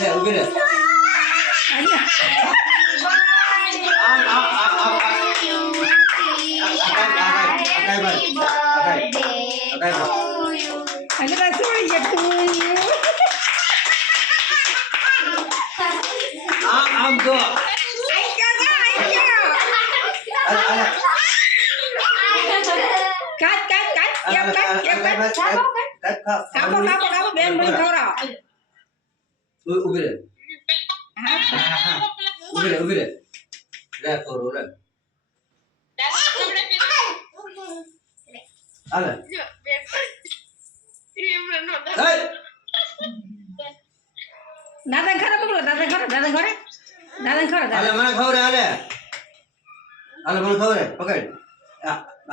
ले उभी रे आम दो उभी रे उभी रे रे करो रे आले दादा खरा पकड़ो दादा खरा आले मने खबर आले आले मने खबर पकड़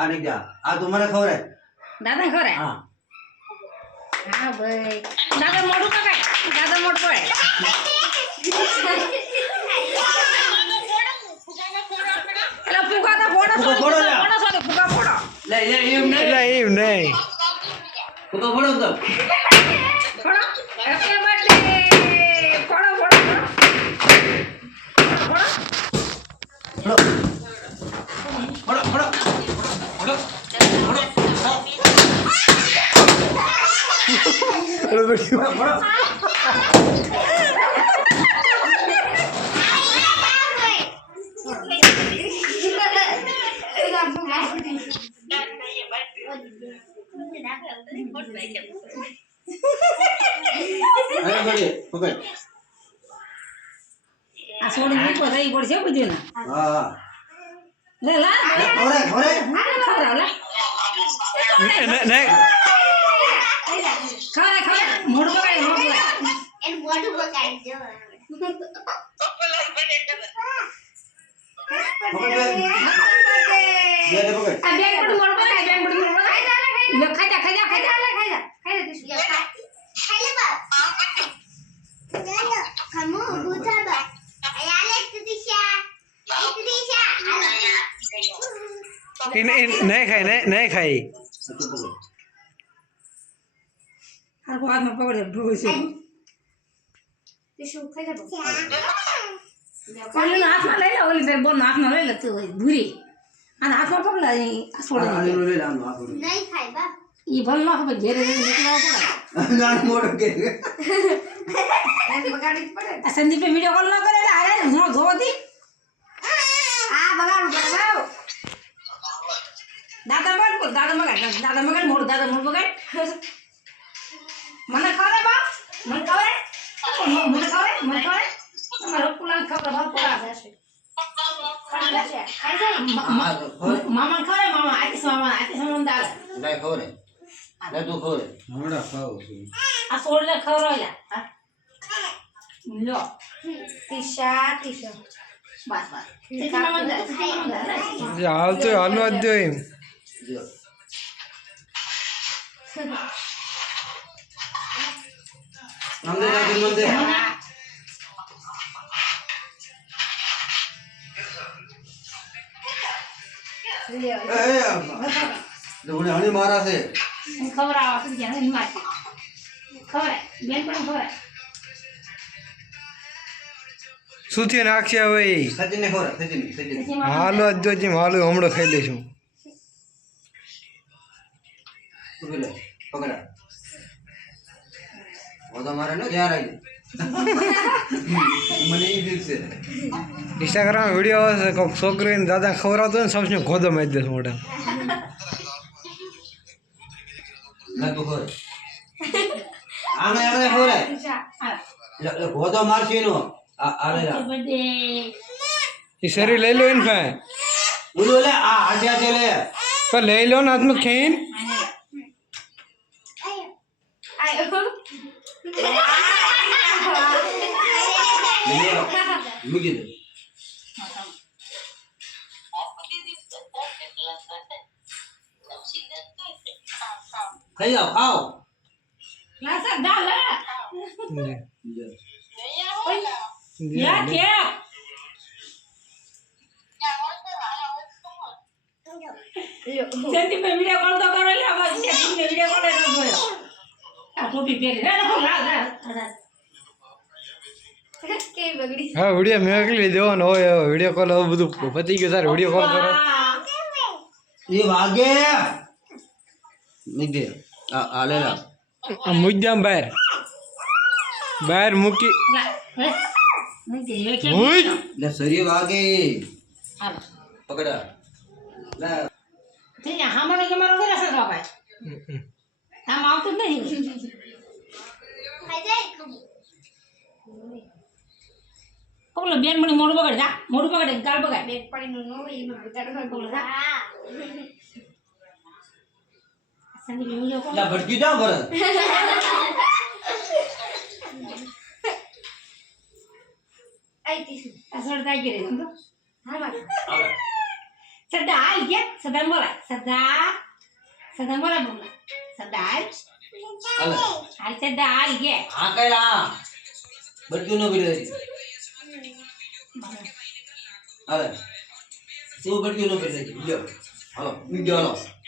आने जा आ तू मने खबर दादा खरा हां हां भाई दादा मोड़ पकड़ दादा मोड़ पकड़ एला फुगा दा फोड़ा फुगा फोड़ा ले एम नहीं फुगा फोड़ो तो फोड़ा हैप्पी बर्थडे फोड़ा फोड़ो पकड़ आ सोड़ी नहीं पड़े पड़से बुझे ना हां ले ला घोड़े खरा ला नहीं खरा मोड़ पकड़ एन मोड़ पकड़ जो ये दे पकड़ बैग पर मोड़ पकड़ ले खा जा खाले बा kamu buta ba ayale tutisha नहीं खाई हर को हाथ में पकड़े भूख से टिशू खाई जा कोई हाथ में ले ले ओली से बोल हाथ में ले ले तू भूरी अन हाथ में पकड़ ले छोड़ आने ले ला नो आखो नहीं खाई बा ये भल ना हो घेरे निकला पड़ा गान मोड़ के बगाड़ी पड़े संदीप पे वीडियो कॉल ना करे अरे हो धो दी आ बगाड़ बगाओ दादा मगर मोड़ पकड़ मन खावे बा मन खावे हमारा पुलान खावे बहुत पड़ा है खाई जा मामा खावे मामा आते सामान डाल ले खोरे ले तू खोरे मोड़ा खाओ आ सोड़ ले खवराइला लो टिशा बस मामा दे हाल तो हाल अद्यो नंदे नंदे लियो लोगों ने हनी मारा से खबर आवा तो क्या नहीं मार खबर बेन पर खबर सुथी नाख्या भाई सचिन ने खोरा सचिन हालो अद्यो जी हालो हमड़ो खाई लेछू ले पकड़ा वो तो मारे ना क्या रही मने ही दिल से इंस्टाग्राम वीडियो छोकरी दादा खवरावतो ने सबने गोदो मारी दे मोटा ना तू खोर आने खोरे ले गोदो मारसी नो आले जा ये सरी ले लो इन पे बोलो ले आजा चले पर ले लो ना हाथ में खीन आयो मुझे दे खाई आओ ना सब डाल या क्या संदीप पे वीडियो कॉल तो करो ले अब संदीप पे वीडियो कॉल कर दो ટોપી પહેરી રે લખો લાવ કેવી બગડી હા વિડીયો મેકલી દેવાનો હોય વિડીયો કોલ હવે બધું પતી ગયું તારે વિડીયો કોલ કરો એ વાગે નીકળે આ લે લા આ મુદ્દામ બહાર મૂકી હુઈ લે સરી વાગે હાલો પકડ લે તે હામણે કે મારો વેલા સર બાબા આમ આવતું જ નહીં ખાઈ જાય કોલો બેન મને મોઢું બગાડ જા મોઢું બગાડે ગાલ બગાડ બેટ પડીનું નો એમાં બતાડો કોલો જા હા સંદી વિડિયો કોલ લા ભટકી જા ભરત આઈ તીસુ અસર થાય કે રે સમજો હા માં આવે સદા હાલ કે સદા બોલા સદા બોલા બોલા સદા હાલ હાલે હાલ સદા હાલ કે આ કઈલા ભટકી નો ભીડે હાલે શું ભટકી નો ભીડે લ્યો હાલો મીડિયો હાલો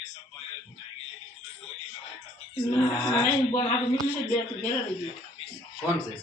નહીં બોલ આ મિલી દે તો ઘરે રહી કોણ છે